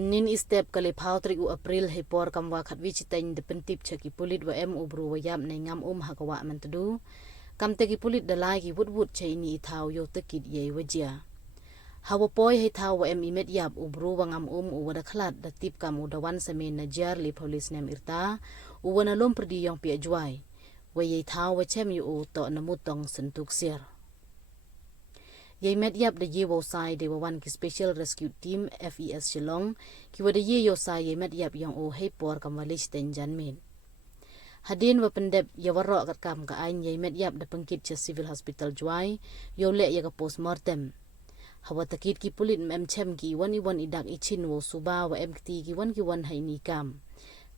นินอิสเตปกะเลพาวตริกุอปริลให้ปอร์กำว่าขัดวิจิตัยเดเป็นติบเชกิปุลิตว่าอุบรูวายามในงามหักวะมันตดูกำเตกิปุลิตดลายกิวุดใช้นีเท้าโยตกิดเยวเจียฮาวปอยให้เท้าว่าอิเมดยับอุบรูวางามอุวดะขลัดดติบกำอุดวันเสมีนนาจาร์ลีพอลิสเนมอิรตาวันลมปรดียองเปียจวายว่ายัยเท้าว่าเชมยูต่อนมุตองสันตุกเสียร์ยัยเม็ดยับเดยีวอไซเดววันกิสเปเชียลเรสคิวทีม FES ชลองคิวเดยีโยไซยัยเม็ดยับยองให้ปอร์กำว่าลิสเตนจันเมนฮัดดินว่าเป็นเด็บยาวรอกัดกำกับไอ้ยัยเม็ดยับเดปังกิดจากซิวิลฮอสพิทอลจวายโยเละยากกับโพสมอร์เต็มฮาวตะกิดกิปุลิตเอ็มเชมกีวันอิดักอิชินวสุบาว่าเอ็มตีกีวันให้นี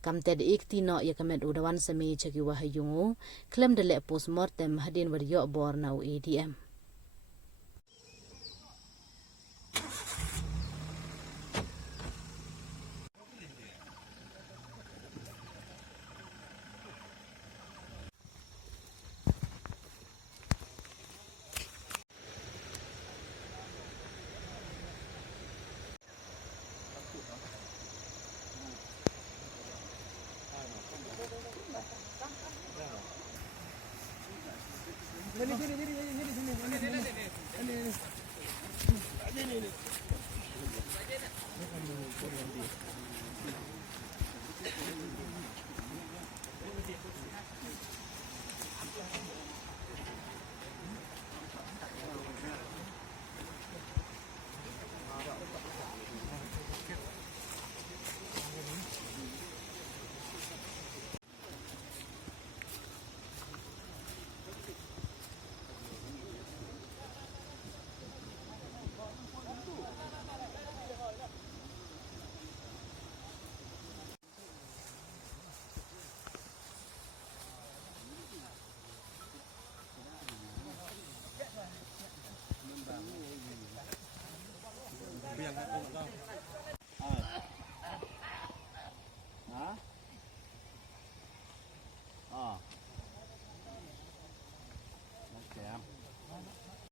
กำเตดอีกที่นอยากเม็ดอุดวันสมีเชกิว่าให้ยงเคลมเดเละโพสมอร์เต็มฮัดดินว่าเยอะบอร์นาADM Biar